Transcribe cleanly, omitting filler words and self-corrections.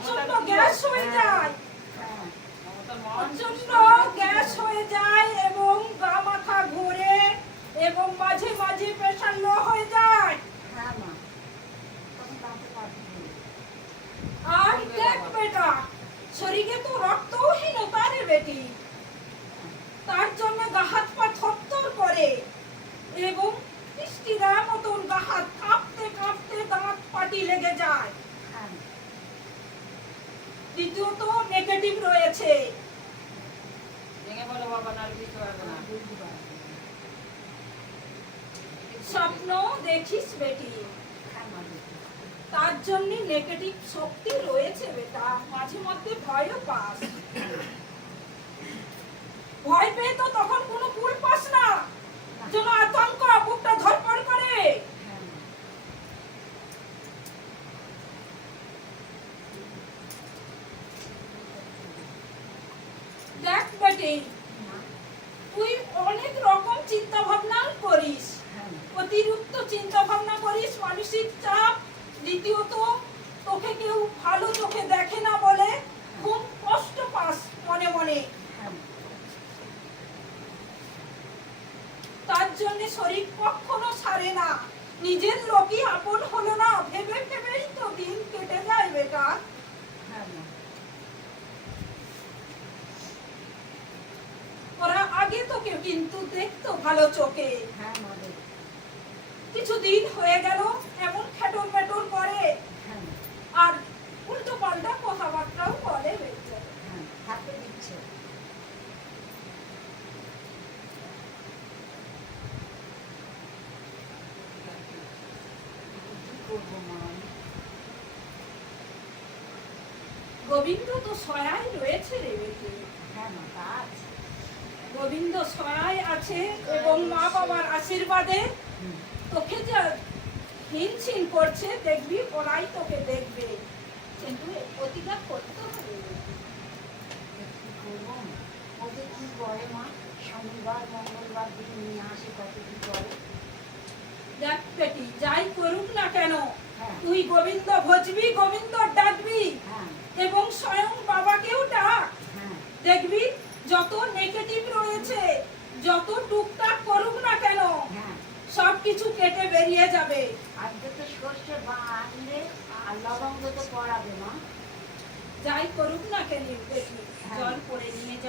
প্রচন্ড গ্যাস হয়ে যায়, প্রচন্ড গ্যাস হয়ে যায় এবং গা মাথা ঘোরে এবং মাঝে মাঝে প্রেশার লো হয়ে যায়। আর দেখ বেটা, শরীরে তো রক্তহীনতা রে বেটি, তার জন্য গা হাত পা থরথর করে এবং বৃষ্টিরা মতন গা হাত কাঁপতে কাঁপতে দাঁত পাটি লেগে যায়। দ্বিতীয়ত নেগেটিভ রয়েছে। স্বপ্ন দেখিস বেটি, তার জন্য নেগেটিভ শক্তি রয়েছে বেটা, মাঝে মধ্যে ভয়ও পাস। ভয় পেয়ে তো তখন কোনো কুল পাস না, যেন আতঙ্ক বুকটা ধরপড় করে। দেখ বেটি, তুই অনেক রকম চিন্তা ভাবনা করিস, অতিরিক্ত চিন্তা ভাবনা করিস, মানসিক চাপ। দ্বিতীয়ত তোকে কেউ ভালো চোখে দেখে না বলে খুব কষ্ট পাস মনে মনে, তার জন্য শরীর কখনো সারে না। নিজের লোকই আপন হলো না, ভেবে ভেবেই তো দিন কেটে যায় বেটা। ওরা আগে তোকে কিন্তু দেখতো ভালো চোখে, কিছুদিন হয়ে গেল এমন খেটর মেটর করে আর উল্টো পাল্টা কথাবার্তাও বলে বেটা। গোবিন্দ তো সহায় রয়েছে রে বেটি, গোবিন্দ সহায় আছে এবং মা বাবার আশীর্বাদে তোকে যা হিমশিম করছে দেখবি, ওরাই তোকে দেখবে, কিন্তু প্রতিকার করতে হবে। শনিবার মঙ্গলবার দিন নিয়ে আসে, কতদিন পরে। দেখ বেটি, যাই করুক না কেন তুই গোবিন্দ ভজবি, গোবিন্দ ডাকবি এবং স্বয়ং বাবাকেও ডাক। দেখবি যত নেগেটিভ রয়েছে, যত টুকটাক করুক না কেন সবকিছু কেটে বেরিয়ে যাবে। আজকে তো সর্ষে আনলে আর লবঙ্গ তো পড়াবে মা, যাই করুক না কেন বেটি, জল করে নিয়ে যাবে।